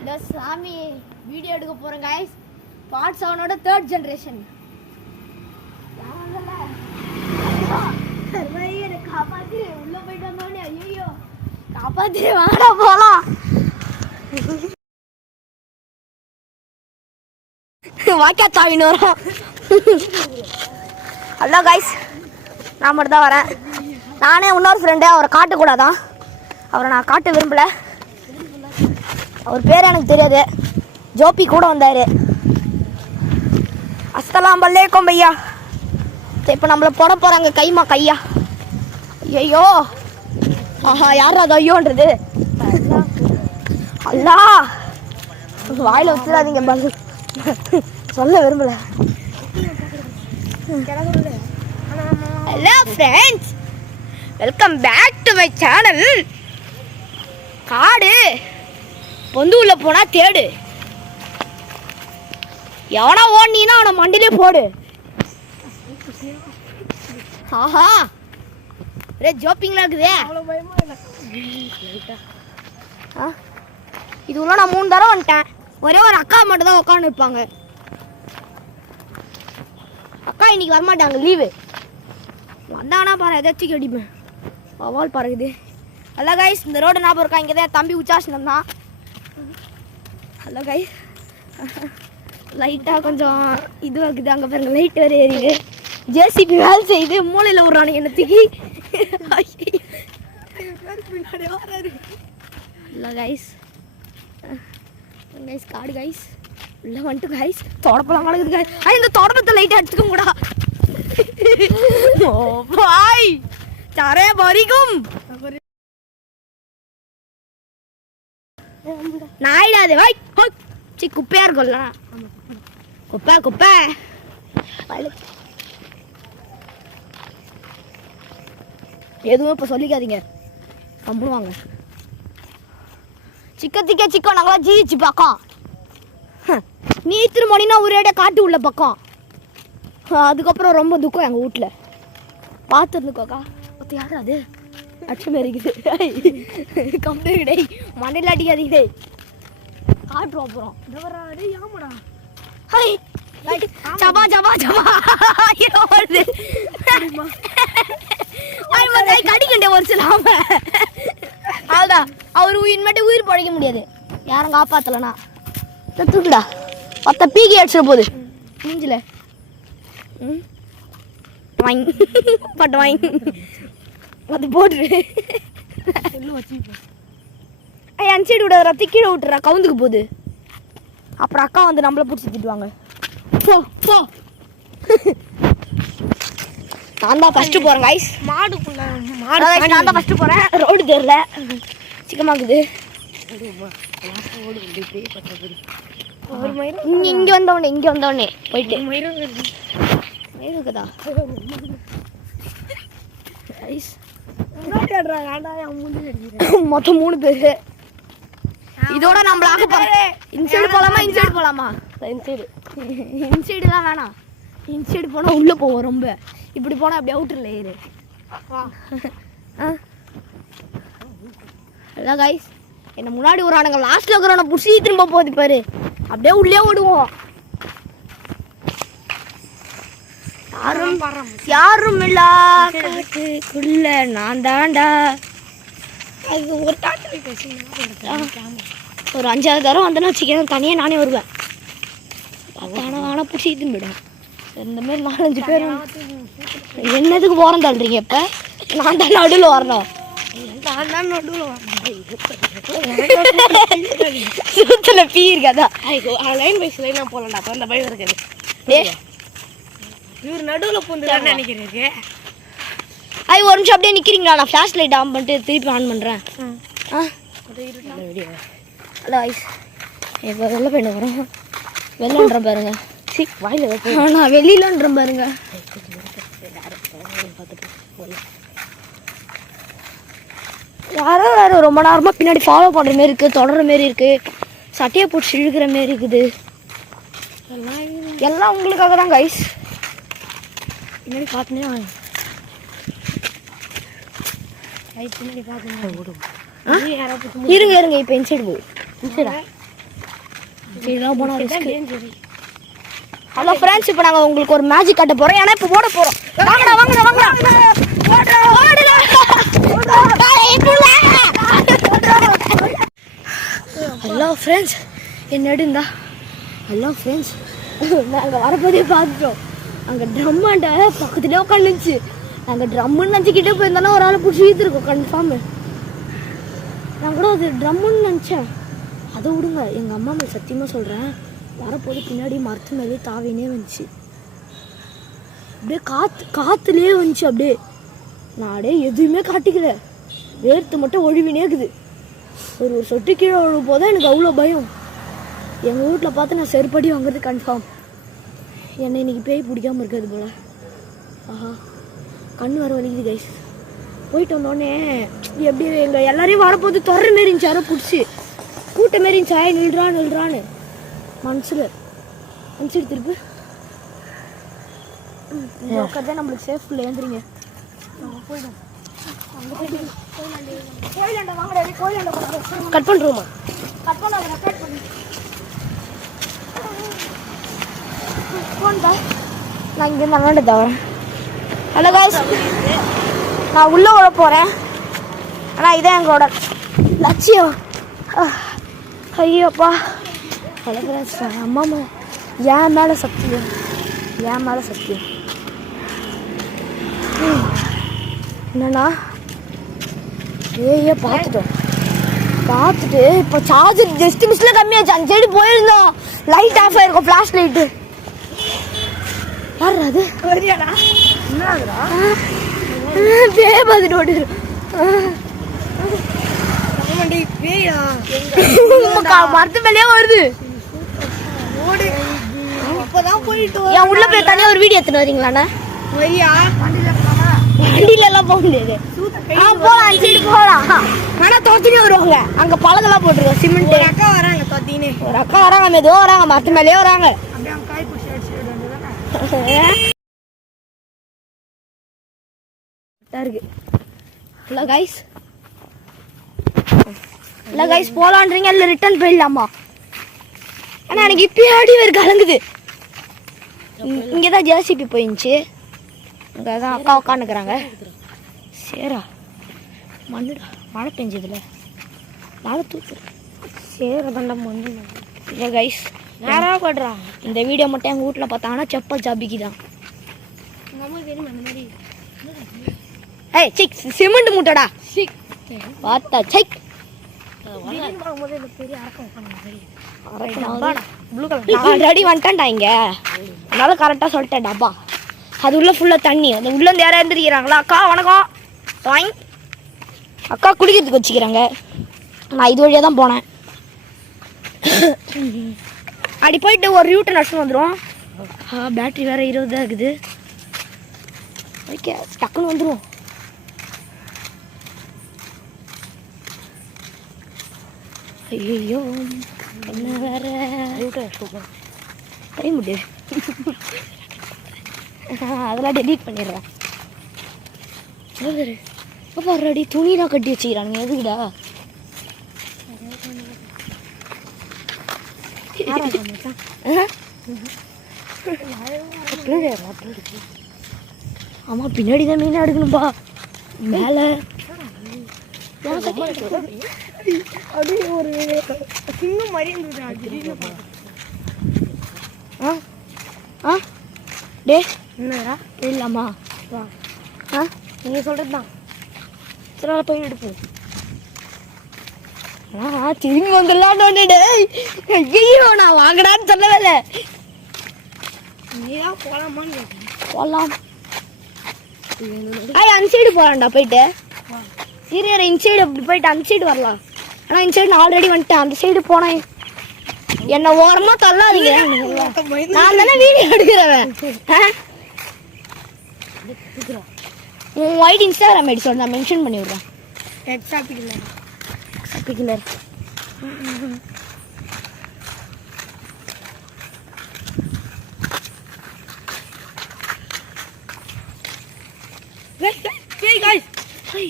இந்த சாமி வீடியோ எடுக்க போறேன் गाइस. பார்ட் 7ஓட 3rd ஜெனரேஷன். யாரங்கல? சர்வை எனக்கு காப்பாத்தி உள்ள போய்ட்டு வந்தானே. ஐயோ. காப்பாத்தி வாடா போலாம். வாக்கா தாயினோரா. Hello guys. நான் மட்டும் தான் வரேன். நானே இன்னொரு ஃப்ரெண்ட் அவரை காட்ட கூடாதான். அவரை நான் காட்ட விரும்பல. அவர் பேர் எனக்கு தெரியாது. ஜோபி கூட வந்தார். அஸ்ஸலாம் அலைக்கும் பையா. இப்போ நம்மளை போட போகிறாங்க கைமா கையா. ஐயோ ஆஹா யார் அது ஐயோன்றது? அல்லா வாயில் வச்சுடாதீங்க. பங்கு சொல்ல விரும்பல. Hello friends, welcome back to my channel. காடு பொந்து உள்ள போனா தேடு. எவனா ஓடினா அவனை மண்டிலே போடு. ஆஹா ரே ஜோப்பிங்லாம் இருக்குதே. இது உள்ள நான் 3 தடவை வந்துட்டேன். ஒரே ஒரு அக்கா மட்டும் தான் உட்காந்து இருப்பாங்க. அக்கா இன்னைக்கு வரமாட்டாங்க, லீவு. வந்தானா பாரு எதாச்சும் அடிப்பேன். வவால் பறகுது. ஹலோ கைஸ், இந்த ரோடு ஞாபகம் இருக்கா? இங்கே தான் தம்பி உச்சாசனம் தான். ஹலோ கைஸ், லைட்டாக கொஞ்சம் இதுவாக்குது. அங்கே பாருங்க லைட் வேறு ஏறிது. ஜேசிபி வேலை செய்யுது. மூளையில் விட்றானு என்ன தூக்கி. ஹலோ கைஸ், கைஸ் காடு கைஸ். உள்ள வந்துட்டு கைஸ் தொடப்பெல்லாம் வளர்க்குது கைஸ். இந்த தொடப்பத்தை லைட்டாக அடிச்சுக்க கூடா. ஓ பாய் சாரே பரிக்கும் நாயிடாது. வாய் சி குப்பையா இருக்கும்ல. குப்பை குப்பை எதுவும் இப்போ சொல்லிக்காதீங்க, கம்புடுவாங்க. சிக்கத்திக்க சிக்கோ நாங்களாம் ஜீச்சு பக்கம். நீ திருமணினா ஒரேட காட்டு உள்ள பக்கம். அதுக்கப்புறம் ரொம்ப துக்கம் எங்கள் வீட்டில். பார்த்துருந்துக்கோக்கா பற்றி யாரு அது அச்சமே இருக்குது. கம்பெனி டே மண்ணில் அடிக்காதீங்க. காட்டுறோம் அப்புறம். ஆமாடா. ஹை ஜபா ஜபா ஜபா வருது. கடிக்கண்டே ஒரு சிலாம. அதான் அவர் உயிர் மட்டும் உயிர் பழைக்க முடியாது. யாரும் காப்பாற்றலண்ணா தூக்குடா. 10 பீக்கி அடிச்சிட போகுது மூஞ்சில. வாங்கி பட்டு வாங்கி அது போட்டுரு. அன்சைடு விடாத கீழே விட்டுறா, கவுந்துக்கு போகுது. அப்புறம் அக்கா வந்து நம்மளை பிடிச்சி திட்டுவாங்க. நான் தான் ஃபஸ்ட்டு போகிறேன் கைஸ். மாடுக்குள்ள நான் தான் ஃபஸ்ட்டு போகிறேன். ரோடு தெரியல, சிக்கமாக்குது. இங்கே வந்தோடனே போயிட்டு இருக்குதா கைஸ். மொத்தம் 3 பேர். இதோட நம்மளாக போகிறேன். இன்சைடு போகலாமா? இன்சைடு தான் வேணாம். இன்சைடு போனால் உள்ளே போவோம். ரொம்ப இப்படி போனால் அப்படியே அவுட்டரில் ஏறு. ஹலோ கைஸ், என்ன முன்னாடி ஒரு ஆளுங்க லாஸ்ட்டில் இருக்கிறவனை புடிச்சி திரும்ப போகுது பாரு. அப்படியே உள்ளே ஓடுவோம். யாரும் இல்லா காட்டுக்குள்ள நான் தாண்டா. ஒரு 5-6 தடவை வந்தேன்னு வச்சுக்கேன், தனியாக நானே வருவேன். ஆனால் பிடிச்சிட்டு போயிடும். இந்த மாதிரி 4-5 பேர் என்னதுக்கு போகிறோம் தள்ளுறீங்க? இப்போ நான் தான் நடுவில் வரணும். சுத்துல பீ இருக்காதா? லைன் பைஸ் லைனாக போகலண்டா. அப்போ அந்த பயம் இருக்காது. இவர் நடுவில் பூந்துலான்னு நினைக்கிறீங்க. ஒரு நிமிஷம் அப்படியே நிற்கிறீங்களா? நான் ஃப்ளாஷ் லைட் ஆன் பண்ணிட்டு திருப்பி ஆன் பண்ணுறேன். ஹலோ ஐஸ், இப்போ வெளில போயிட்டு வரோம். வெளிலன்ற பாருங்க. வாயில் நான் வெளியிலன்ற பாருங்க. யாரோ ரொம்ப நேரமாக பின்னாடி ஃபாலோ பண்ணுற மாரி இருக்குது, தொடர்ற மாரி இருக்குது, சட்டையை பிடிச்சி இழுக்கிற மாரி இருக்குது. எல்லாம் உங்களுக்காக தான் கைஸ். பின்னாடி பார்த்துனே வாங்க. பின்னாடி பார்த்துனே ஓடும். இருங்க இப்போ இன்சைடு போய் இன்சைடா இதெல்லாம் போனால் ரிஸ்க். ஹலோ ஃப்ரெண்ட்ஸ், இப்போ நாங்கள் உங்களுக்கு ஒரு மேஜிக் காட்ட போகிறோம். ஏன்னா இப்போ ஓட போகிறோம். வாங்கடா வாங்கடா வாங்கடா. ஹலோ ஃப்ரெண்ட்ஸ், என்னடுந்தா. ஹலோ ஃப்ரெண்ட்ஸ், நாங்கள் வரப்போதே பார்த்துட்டோம். அங்கே ட்ரம்மாண்ட பக்கத்துலேயே உட்காந்துச்சு. நாங்கள் ட்ரம்முன்னு நினச்சிக்கிட்டே போயிருந்தோன்னா ஒரு ஆளை பிடிச்சி ஈத்துருக்கோம் கன்ஃபார்மு. நான் கூட அது ட்ரம்முன்னு நினச்சேன். அதை விடுங்க, எங்கள் அம்மா மேலே சத்தியமாக சொல்கிறேன், வரப்போது பின்னாடி மரத்து மேலே தாவினே வந்துச்சு. அப்படியே காற்றுலேயே வந்துச்சு. அப்படியே நாடே எதுவுமே காட்டிக்கல, வேர்த்து மட்டும் ஒழுவினே இருக்குது. ஒரு சொட்டு கீழே ஒழுவும் போதான் எனக்கு அவ்வளோ பயம். எங்கள் வீட்டில் பார்த்து நான் செருப்படி வாங்குறது கன்ஃபார்ம். என்னை இன்னைக்கு பேய் பிடிக்காமல் இருக்காது போல். ஆஹா, கண் வர வலிக்குது கைஸ். போயிட்டு வந்தோடனே எப்படி எங்கள் எல்லாரையும் வரப்போது தொடர மாரி இருந்துச்சு. யாரோ பிடிச்சி கூட்ட மாரி இருந்துச்சா, நில்றான்னு மனசில் மனசு திருப்பி உட்காந்து நம்மளுக்கு சேஃப் இல்லை. ஏந்துறீங்க போயிடும். கட் பண்ணுறோமா? கட் பண்ண நான் இங்கே அண்ணாண்ட தவறேன். ஹலோ காய்ஸ், நான் உள்ளே விட போகிறேன். ஆனால் இதான் எங்களோட லட்சியம். ஐயோப்பா. ஹலோ காய்ஸ், அம்மா என் மேலே சத்தியம், என் மேலே சத்தியம். என்னன்னா ஏயே பார்த்துட்டு இப்போ சார்ஜர் ஜஸ்ட் மிஸ்ல கம்மியாச்சு. அந்த சைடு போயிருந்தோம், லைட் ஆஃப் ஆயிருக்கும், ஃப்ளாஷ் லைட்டு. யாரு அது? பேய் பார்த்துட்டு ஓடிடு. மரத்து மேலேயே வருது. என் உள்ள போய் தனியாக ஒரு வீடியோ எடுத்துன்னு வரீங்களாண்ணா? வண்டியில எல்லாம் போக முடியாது. போலாம், அந்த சைடு போகலாம். ஆனா தோத்தினே வருவாங்க. அங்க பழகெல்லாம் போட்டுருக்கோம், சிமெண்ட். ஒரு அக்கா வராங்க, தோத்தினே ஒரு அக்கா வராங்க, மெதுவா வராங்க, மரத்து மேலேயே வராங்க. ஹலோ கைஸ், ஹலோ கைஸ், போலான்றீங்க இல்லை ரிட்டர்ன் போயிடலாமா? ஏன்னா எனக்கு இப்பயே அடி வேறு கலங்குது. இங்கேதான் ஜேசிபி போயிடுச்சு. அங்கே தான் அக்கா உட்காந்துக்கிறாங்க. சேரா மண்ணுடா, மழை பெஞ்சதுல மழை தூக்கு சேர தண்டம் மண்ணு. இல்லை கைஸ், நேராக படுறா. இந்த வீடியோ மட்டும் எங்கள் வீட்டில் பார்த்தாங்கன்னா செப்பல் ஜாபிக்கு தான். ஏய் சிக், சிமெண்ட் மூட்டடா பார்த்தா செக். ஆல்ரெடி வந்துட்டேன்டா இங்கே, அதனால கரெக்டாக சொல்லிட்டேன். டப்பா அது உள்ள ஃபுல்லாக தண்ணி. அந்த உள்ளேருந்து யாராவது இருந்துருக்கிறாங்களா? அக்கா வணக்கம். வாங்க அக்கா, குடிக்கிறதுக்கு வச்சுக்கிறாங்க. நான் இது வழியாக தான் போனேன். அப்படி போயிட்டு ஒரு யூட்டன் அடிச்சுட்டு வந்துடும். பேட்ரி வேறு 20 தான் இருக்குது. ஓகே, டக்குன்னு வந்துடும். ஐயோ, என்ன வேற தெரிய முடியாது. அதெல்லாம் டெலீட் பண்ணிடுறேன். பாருடி, துணிலாம் கட்டி வச்சுக்கிறானுங்க. எதுக்குடா? ஆமா, பின்னாடி தான் மீன் எடுக்கணும்பா. மேலே அப்படியே ஒரு சிங்கம் மாதிரி இருந்தது. டே என்னடா இல்லாமா? நீங்கள் சொல்கிறது தான். சரி, போய் எடுப்போம். திரும்பி வந்துடலான்னு வந்துடு. ஐயோ, நான் வாங்கடான்னு சொல்லவே இல்லை. நீதான் போகலாமான்னு கேட்டேன். போகலாம். அந்த சைடு போகலாம்டா போயிட்டு. சரி, இந்த சைடு அப்படி போயிட்டு அந்த சைடு வரலாம். ஆனால் இந்த சைடு நான் ஆல்ரெடி வந்துட்டேன். அந்த சைடு போனேன். என்ன ஓரமா தள்ளாதீங்க, நான் தானே வீடியோ எடுக்கிறவன். உன் ஒயிட் இன்ஸ்டாகிராம் ஐடி சொல்லி நான் மென்ஷன் பண்ணி விடுறேன்.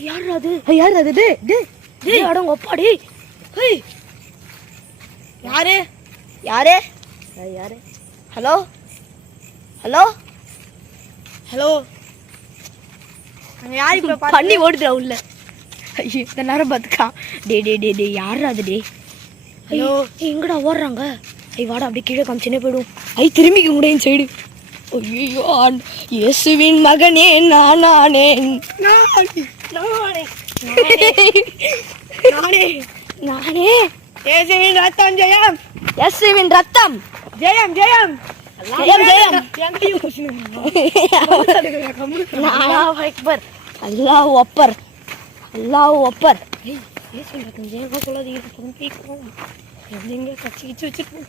யாரு அது? யாரு அது? டே டே டே, அடங்க ஒப்பாடி. யாரு? யாரு யாரு? ஹலோ ஹலோ ஹலோ, அங்க யாரு இப்ப பண்ணி ஓடுதுடா உள்ள. ஐயோ இந்த நேரம் பார்த்துக்கா. டே யாரு அது? டே ஹலோ, எங்கடா ஓடுறாங்க? வாடா அப்படியே கீழே காமிச்சுனே போயிடும். திரும்பிக்க முடியும் சைடு. ஐயோ இயேசுவின் மகனே நானே நானே இயேசுவின் ரத்தம் ஜெயம், இயேசுவின் ரத்தம் ஜெயம் ஜெயம் ஜெயம் ஜெயம். அல்லாஹ் அக்பர், அல்லாஹ் அக்பர், அல்லாஹ் அக்பர். இயேசுவின் ரத்தம் ஜெயம் சொல்லாதீங்க, எங்க கட்சி கிச்சு வச்சிருக்கோம்.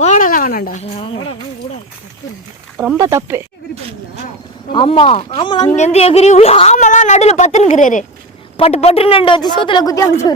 ஓடலாம் வேணாண்டா, ரொம்ப தப்பு. ஆமா இங்க இருந்து எகிரி ஆமாலாம் நடுவில் பத்துனுக்குறாரு. பட்டு பட்டு ரெண்டு வச்சு சூத்துல குத்தி அமைச்சு.